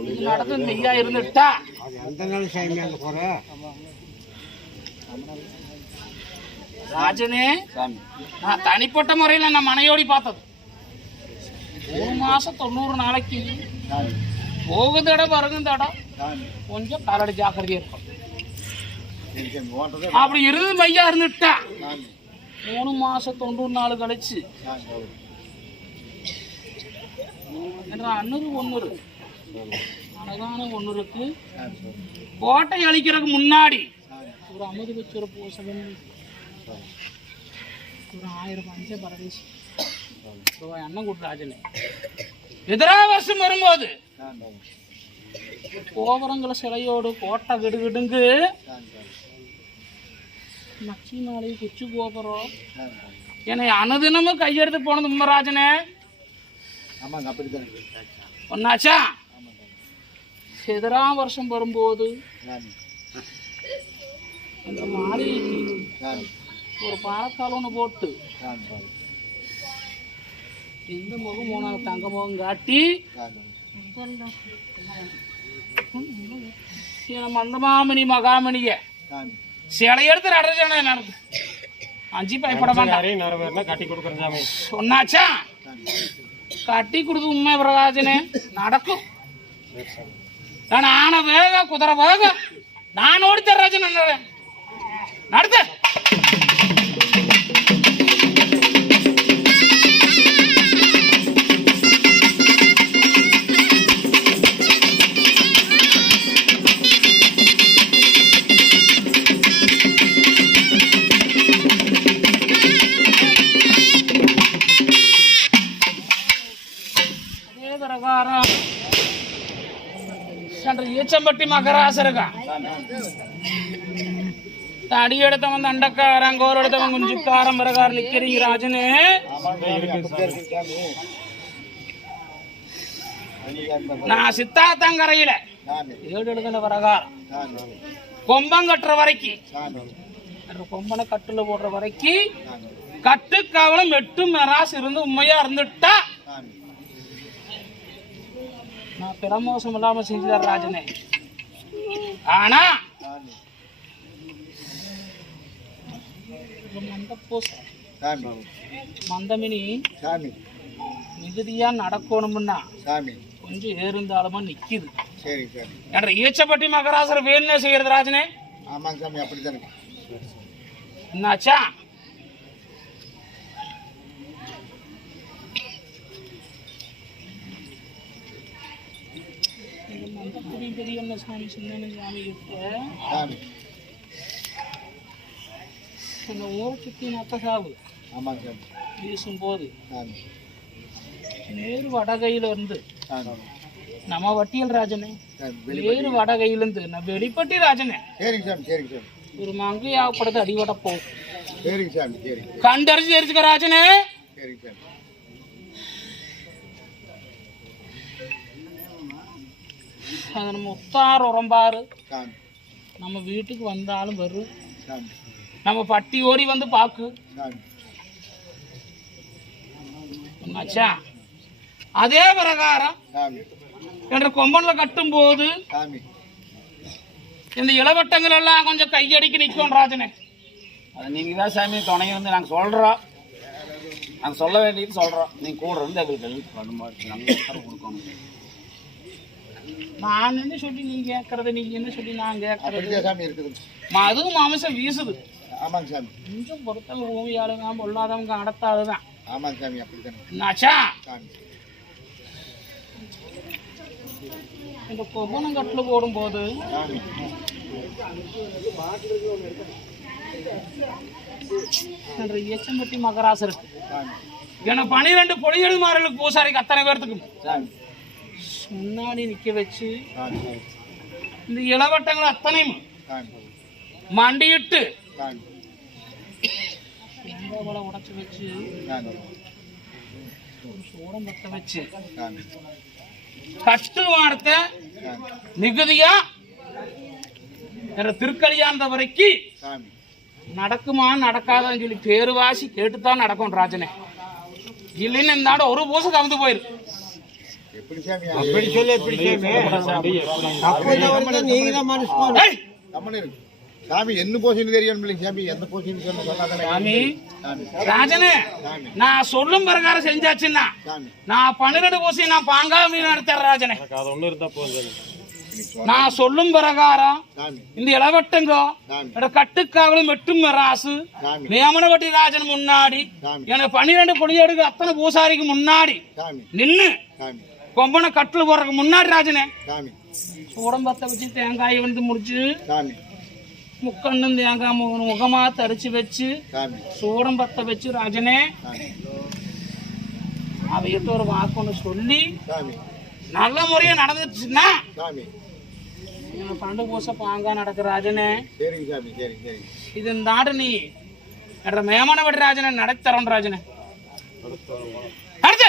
இது நடந்தது மெய்யா இருந்துட்டா. எந்த நாள் சாமி. அங்கே போகிற ராஜனே நான் தனிப்பட்ட முறையில் நான் மனையோடி பார்த்தது. ஒரு மாசம் தொண்ணூறு நாளைக்கு போகும் தடம் வருகும் தடம் கொஞ்சம் கரடு ஜாக்கிரதையா இருக்கும் அப்படி இருந்து மையா இருந்துட்டா. மூணு மாசம் தொண்ணூறு நாள் கழிச்சு. அண்ணூறு ஒண்ணூறு அழகான ஒண்ணு இருக்கு கோட்டை அழிக்கிறதுக்கு முன்னாடி ஒரு அமுது வச்சு ஒரு பூசகம் ஒரு ஆயிரம் பஞ்ச பரதேசி. அண்ணன் கூட்டுராஜனே எதிராவசம் வரும்போது கோபுரங்கள சிலையோடு கோட்டை கிடுகிடுங்கு நச்சி மாலை குச்சி கோபுரம். என்னை அனுதினமும் கையெடுத்து போனது உம்மராஜனே ஆமாங்க அப்படி தானே ஒன்னாச்சா எதிராம் வருஷம் வரும்போது அந்த மாளிகைக்கு ஒரு பாலக்கால் ஒன்று போட்டு இந்த முகம் மூணாவது தங்க முகம் காட்டி மந்தமாமணி மகாமணிய சிலை எடுத்து நடச்சன நடந்து? அஞ்சு பயப்பட மாட்டான். கட்டி கொடுக்குறேன் சொன்னாச்சா? கட்டி கொடுத்து உண்மை பிரகாஜனே நடக்கும். நான் ஆன வேக குதிரை வேக நான் ஓடி தர்றாஜன் நடத்த. அதே சென்ற ஈச்சம்பட்டி மகராசருக்கா தடி எடுத்தவன் தண்டக்காரன் கோர் எடுத்தவன் குஞ்சுக்காரன் பிரகாரம் நிக்கிறீங்க ராஜனு. நான் சித்தாத்தங்கரையில ஏழு எழுதுன பிரகாரம் கொம்பம் கட்டுற வரைக்கும். அந்த கொம்பனை கட்டுல போடுற வரைக்கும் கட்டுக்காவலும் எட்டு மெராஸ் இருந்து உண்மையா இருந்துட்டா. நான் பிரமோசம் இல்லாம செஞ்சுதார் ராஜனே. ஆனா மந்தமினி சாமி. மிகுதியா நடக்கணும்னா சாமி. கொஞ்சம் ஏறுந்தாலுமா நிக்குது. சரி சரி. என்ற ஈச்சப்பட்டி மகராசர் வேணும்னே செய்யறது ராஜனே? ஆமாங்க சாமி அப்படி தானே என்னாச்சா இந்த பெரியண்ண சாமி சின்ன சாமி சாமி அந்த ஊரை சுற்றி நத்த சாவு ஆமாங்க சாமி. வீசும்போது. சாமி நேரு வடகையில இருந்து சாமி நம்ம வட்டியல் ராஜனே. நேரு வடகையில இருந்து நான் வெளிப்பட்டி ராஜனே. சரிங்க சாமி சரிங்க சாமி. ஒரு மங்கையாகப்படுது அடிவட போகும். சரிங்க சாமி சரிங்க கண்டறிஞ்சு தெரிஞ்சுக்க ராஜனே. சரிங்க சாமி. அது நம்ம உத்தார் உரம்பாரு நம்ம வீட்டுக்கு வந்தாலும் வரும் சாமி நம்ம பட்டி ஓடி வந்து என்னாச்சா? அதே பிரகாரம் என்ற கொம்பன்ல கட்டும் போது சாமி. இந்த இளவட்டங்கள் எல்லாம் கொஞ்சம் கையடிக்கு நிற்கும் ராஜனே. அது நீங்கள் தான் சாமி துணை இருந்து நாங்கள் சொல்கிறோம் நாங்கள் சொல்ல வேண்டியது சொல்கிறோம் நீங்கள் கூட இருந்து எங்களுக்கு நாங்கள் கொடுக்கணும். நான் என்ன சொல்லி நீ கேட்கறது என்ன சொல்லி நான் கேட்கறது. அப்படிதான் சாமி இருக்குது. அதுவும் மாமிசம் வீசுது. ஆமாங்க சாமி. கொஞ்சம் பொறுத்தவங்க ஓவியாளுங்க பொல்லாதவங்க அடத்தாதுதான் ஆமாங்க சாமி அப்படி தானே என்னாச்சா இந்த கொம்பனங்கட்டில் போடும்போது சாமி. என்ற எச்சம்பட்டி மகராசருக்கு. ஏன்னா பனிரெண்டு பொழியெழுமாறலுக்கு பூசாரிக்கு அத்தனை பேர்த்துக்கும். சாமி. முன்னாடி நிக்க வச்சு இந்த இளவட்டங்கள் அத்தனையும் மண்டியிட்டு உடைச்சு வச்சு சோடம் பத்த வச்சு கட்டு வார்த்தை மிகுதியா என்ற திருக்கல்யாந்த வரைக்கும் நடக்குமா நடக்காதான்னு சொல்லி பேரு வாசி கேட்டுத்தான் நடக்கும் ராஜனே. இல்லைன்னு இந்த ஆடு ஒரு பூசை கவுந்து போயிரு. அப்படி சொல்லு எப்படி சாமி அப்போ நீங்க தான் மனுஷன் ஏய், கம்மன் இருக்கு. சாமி என்ன போசின்னு தெரியும் சாமி எந்த போசின்னு சொன்ன சொன்னாதானே சாமி சாமி. ராஜனே சாமி. நான் சொல்லும் பிரகாரம் செஞ்சாச்சுன்னா சாமி. நான் பன்னிரெண்டு பூசி நான் பாங்கா மீன் எடுத்தேன் ராஜனே. நான் சொல்லும் பிரகாரம் சாமி. இந்த இளவட்டங்கோ கட்டுக்காவலும் வெட்டும் மெராசு சாமி. நியமனவட்டி ராஜன் முன்னாடி சாமி. எனக்கு பன்னிரெண்டு கொடியடுக்கு அத்தனை பூசாரிக்கு முன்னாடி சாமி. நின்னு கொம்பனை கட்டில் போடுறதுக்கு முன்னாடி ராஜனே. சாமி. உடம்பத்தை வச்சு தேங்காயை வந்து முடிச்சு சாமி. முக்கண்ணும் தேங்காய் முகமா தரிச்சு வச்சு சாமி. சூடம்பத்தை வச்சு ராஜனே. அவையிட்ட ஒரு வாக்கு ஒன்று சொல்லி சாமி. நல்ல முறையா நடந்துச்சுன்னா பண்டு பூச பாங்கா நடக்கு ராஜனே. இது இந்த ஆடு நீ. என்ற மேமனவடி ராஜனை நடத்தரோன் ராஜனே. அடுத்து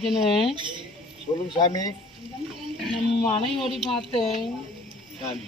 இந்த ராஜனே சொல்லுங்க சாமி. நம்ம மனையோடி பார்த்தேன் சாமி.